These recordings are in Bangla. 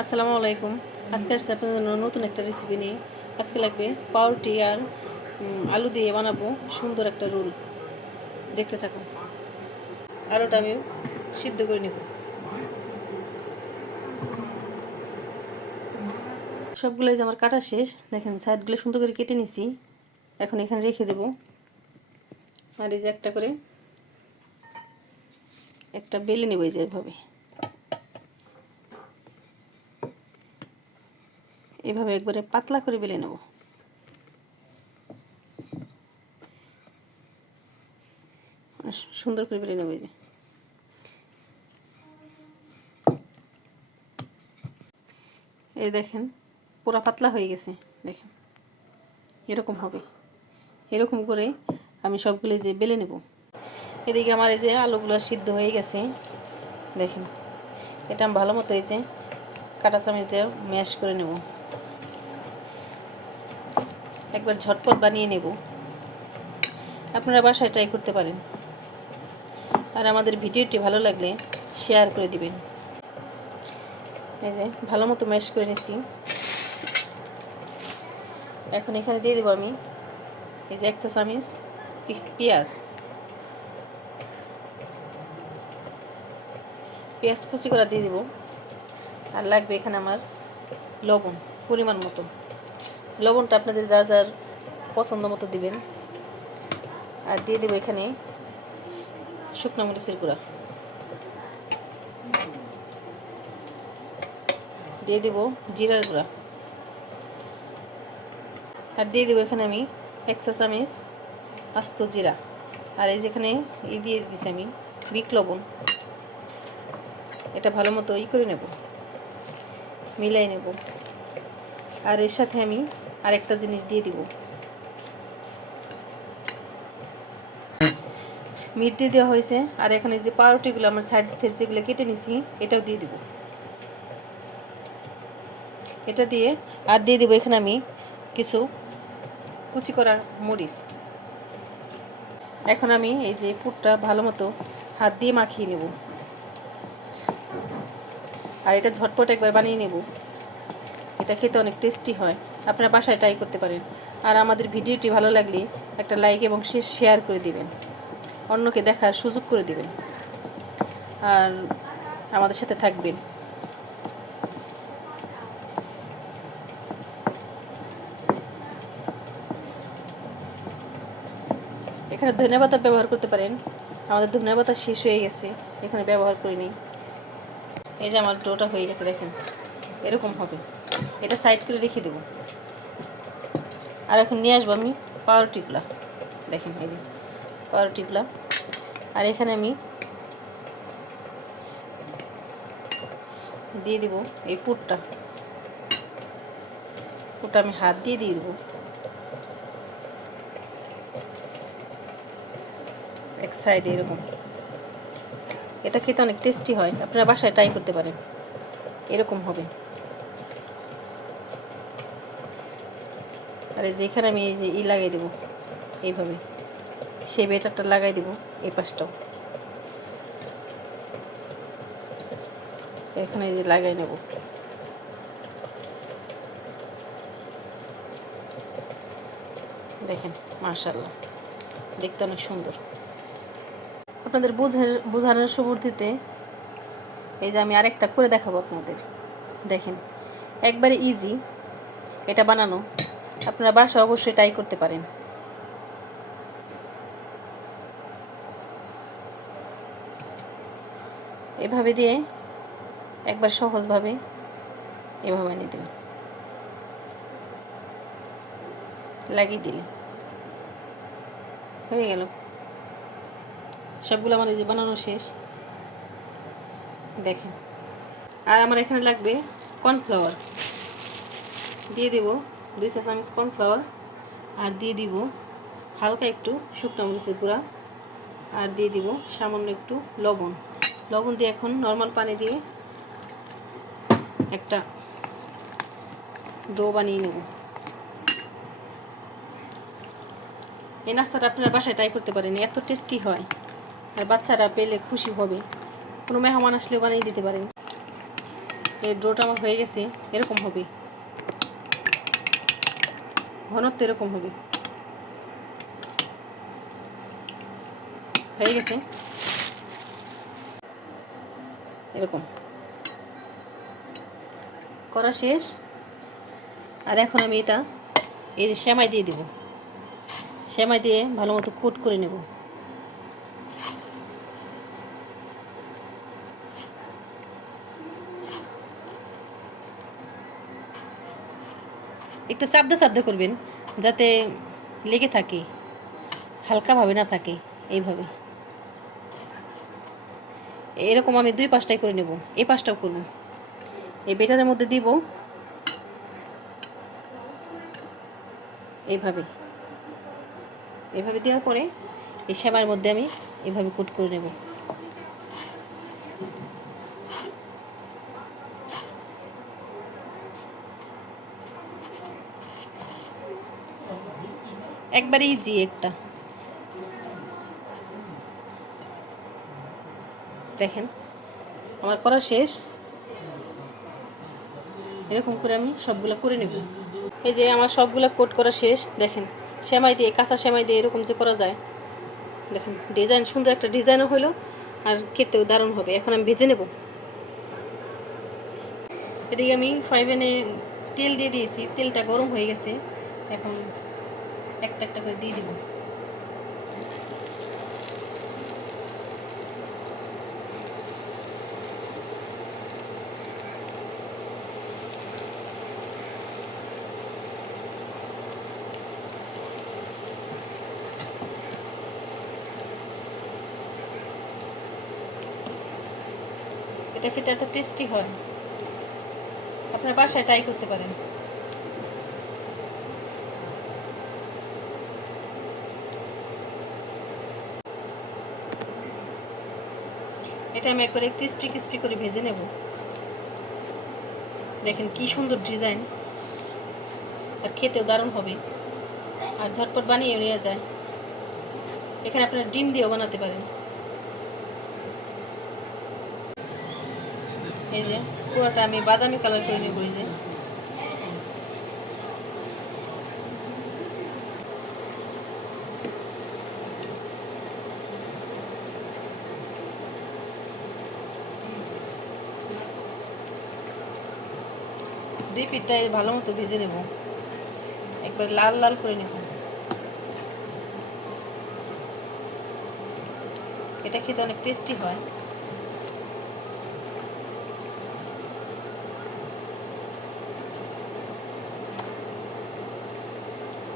আসসালামু আলাইকুম। আজকে আসছে আপনাদের জন্য নতুন একটা রেসিপি নিয়ে। আজকে লাগবে পাউরুটি আর আলু দিয়ে বানাবো সুন্দর একটা রোল। দেখতে থাকুন। আলুটা আমি সিদ্ধ করে নেব। সবগুলো যে আমার কাটা শেষ, দেখেন সাইডগুলো সুন্দর করে কেটে নিছি। এখন এখানে রেখে দেব। আর এই যে একটা করে একটা বেলে নেব এই যে এভাবে এভাবে একবারে পাতলা করে বেলে নেব। সুন্দর করে বেলে নেব। এই দেখেন পুরা পাতলা হয়ে গেছে। দেখেন এরকম হবে। এরকম করে আমি সবগুলো যে বেলে নেব। এদিকে আমার এই যে আলুগুলো সিদ্ধ হয়ে গেছে। দেখেন এটা আমি ভালো মতো এই যে কাঁটা চামচ দিয়ে ম্যাশ করে নেব। একবার ঝটপট বানিয়ে নেব। আপনারা বাসায় ট্রাই করতে পারেন। আর আমাদের ভিডিওটি ভালো লাগলে শেয়ার করে দিবেন। এই যে ভালো মতো ম্যাশ করে নিছি। এখন এখানে দিয়ে দেবো আমি এই যে এক চা চামচ পেঁয়াজ কুচি করে দিয়ে দেবো। আর লাগবে এখানে আমার লবণ পরিমাণ মতো। লবণটা আপনাদের যার যার পছন্দ মতো দিবেন। আর দিয়ে দেবো এখানে শুকনো মরিচের গুঁড়া, দিয়ে দেবো জিরার গুঁড়া, আর দিয়ে দেবো এখানে আমি এক চা চামচ আস্ত জিরা। আর এই যেখানে দিয়ে দিচ্ছি আমি বিট লবণ। এটা ভালো মতো করে নেব, মিলাই নেব। আর এর সাথে আমি আরেকটা জিনিস দিয়ে দিব, মিট দিয়ে দেওয়া হয়েছে। আর এখানে যে পাউরুটিগুলো আমার সাইড থেকে যেগুলো কেটে নিছি এটাও দিয়ে দিব। এটা দিয়ে আর দিয়ে দেবো এখানে আমি কিছু কুচি করা মরিচ। এখন আমি এই যে পুরটা ভালো মতো হাত দিয়ে মাখিয়ে নেব। আর এটা ঝটপট একবার বানিয়ে নেব। এটা খেতে অনেক টেস্টি হয়। আপনারা বাসায় ট্রাই করতে পারেন। আর আমাদের ভিডিওটি ভালো লাগলে একটা লাইক এবং শেয়ার করে দিবেন, অন্যকে দেখার সুযোগ করে দিবেন। আর আমাদের সাথে থাকবেন। এখানে ধনেপাতা ব্যবহার করতে পারেন। আমাদের ধনেপাতা শেষ হয়ে গেছে, এখানে ব্যবহার করিনি। এই যে আমার ডোটা হয়ে গেছে, দেখেন এরকম হবে। এটা সাইড করে রেখে দেব। আর এখন নিয়ে আসবো আমি পাউরুটিগুলা। দেখেন এই যে পাউরুটিগুলা। আর এখানে আমি দিয়ে দিব এই পুরটা আমি হাত দিয়ে দেবো এক সাইডে এরকম। এটা খেতে অনেক টেস্টি হয়। আপনারা বাসায় ট্রাই করতে পারেন। এরকম হবে। আর এই যে এখানে আমি এই যে লাগাই দেবো এইভাবে, সেই বেটারটা লাগাই দেবো এই পাশটাও। এখানে এই যে লাগাই নেব। দেখেন মাশাআল্লাহ, দেখতে অনেক সুন্দর। আপনাদের বোঝানোর সুবিধার্থে এই যে আমি আরেকটা করে দেখাবো আপনাদের। দেখেন একবারে ইজি এটা বানানো। আপনারা বাসায় অবশ্যই ট্রাই করতে পারেন। এভাবে দিয়ে একবার সহজভাবে এভাবে বানিয়ে দেবেন। লাগিয়ে দিলে হয়ে গেল। সবগুলো আমার এই যে বানানো শেষ। দেখেন আর আমার এখানে লাগবে কর্নফ্লাওয়ার। দিয়ে দেব 2 চা চামচ কর্নফ্লাওয়ার। আর দিয়ে দিব হালকা একটু শুকনো মরিচের গুঁড়া। আর দিয়ে দিব সামান্য একটু লবণ। লবণ দিয়ে এখন নর্মাল পানি দিয়ে একটা ডো বানিয়ে নেব। এই নাস্তাটা আপনারা বাসায় ট্রাই করতে পারেন, এত টেস্টি হয়। আর বাচ্চারা পেলে খুশি হবে। কোনো মেহমান আসলেও বানিয়ে দিতে পারেন। এই ডোটা আমার হয়ে গেছে, এরকম হবে, ঘনত্ব এরকম হবে, হয়ে গেছে এরকম করা শেষ। আর এখন আমি এটা এই যে সেমাই দিয়ে দেব, সেমাই দিয়ে ভালো মতো কোট করে নেব। একটু চাপদা চাপদা করবেন যাতে লেগে থাকে, হালকাভাবে না থাকে। এইভাবে এরকম আমি 2 পাশটাই করে নেব, এই পাশটাও করব। এই বেটারের মধ্যে দিব এইভাবে, এভাবে দেওয়ার পরে এই সেমাইয়ের মধ্যে আমি এভাবে কোট করে নেব। একবারে ইজি একটা, দেখেন আমার করা শেষ। এরকম করে আমি সবগুলো করে নেব। এই যে আমার সবগুলো কোট করা শেষ। দেখেন সেমাই দিয়ে, কাঁচা সেমাই দিয়ে এরকম যে করা যায়, দেখেন ডিজাইন, সুন্দর একটা ডিজাইনও হলো আর খেতেও দারুণ হবে। এখন আমি ভেজে নেব। এদিকে আমি ফ্রাই প্যানে তেল দিয়ে দিয়েছি, তেলটা গরম হয়ে গেছে। এখন একটা একটা করে দিয়ে দিব। এটা খেতে এত টেস্টি হয়, আপনার বাসায় ট্রাই করতে পারেন। এটা আমি একবারে ক্রিস্পি ক্রিস্পি করে ভেজে নেব। দেখেন কি সুন্দর ডিজাইন, আর খেতেও দারুণ হবে, আর ঝটপট বানিয়ে নেওয়া যায়। এখানে আপনারা ডিম দিয়েও বানাতে পারেন। এই যে পুরোটা আমি বাদামি কালার করে নেব। এই যে দুই পিঠটা ভালো মতো ভেজে নেব, একবার লাল লাল করে নেব। এটা খেতে অনেক টেস্টি হয়।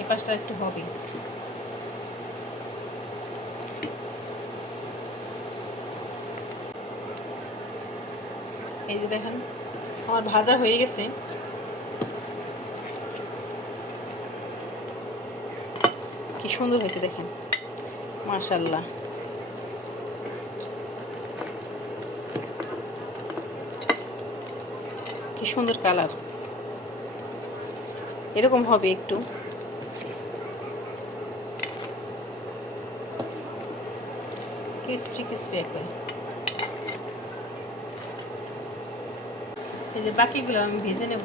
এই পাশটা একটু হবে। এই যে দেখেন আমার ভাজা হয়ে গেছে। কি সুন্দর হয়েছে দেখেন, মাশাআল্লাহ। কি সুন্দর কালার, এরকম হবে একটু। ক্রিস্পি ক্রিস্পি একবার। এই যে বাকিগুলো আমি ভেজে নেব।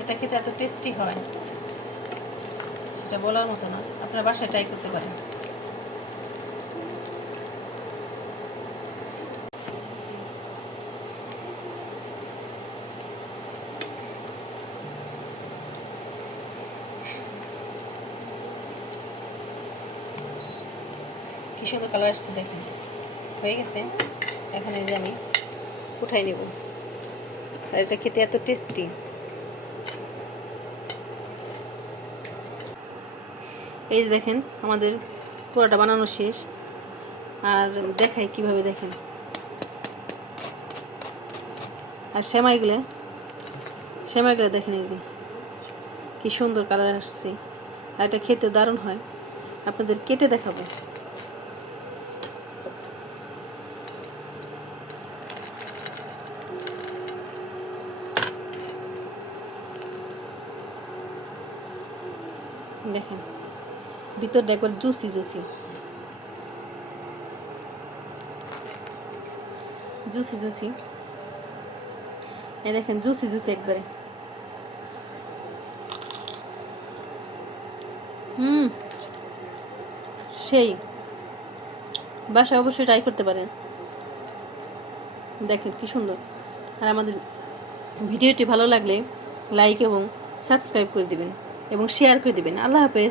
এটা খেতে এত টেস্টি হয় সেটা বলার মতো না, আপনারা বাসায় ট্রাই করতে পারেন। কি সুন্দর কালার আসছে দেখেন, হয়ে গেছে। এখন এই যে আমি উঠাই নেব। আর এটা খেতে এত টেস্টি। এই যে দেখেন আমাদের পুরোটা বানানো শেষ। আর দেখাই কিভাবে, দেখেন। আর সেমাইগুলো দেখেন, এই যে কি সুন্দর কালার আসছে। আর এটা খেতে দারুণ হয়, আপনাদের কেটে দেখাবো। দেখেন ভিতরটা একবার জুসি জুসি। Juicy juicy. এই দেখেন জুসি জুসি একবারে। সেই বাসায় অবশ্যই ট্রাই করতে পারেন। দেখেন কি সুন্দর। আর আমাদের ভিডিওটি ভালো লাগলে লাইক এবং সাবস্ক্রাইব করে দিবেন এবং শেয়ার করে দিবেন। আল্লাহ হাফেজ।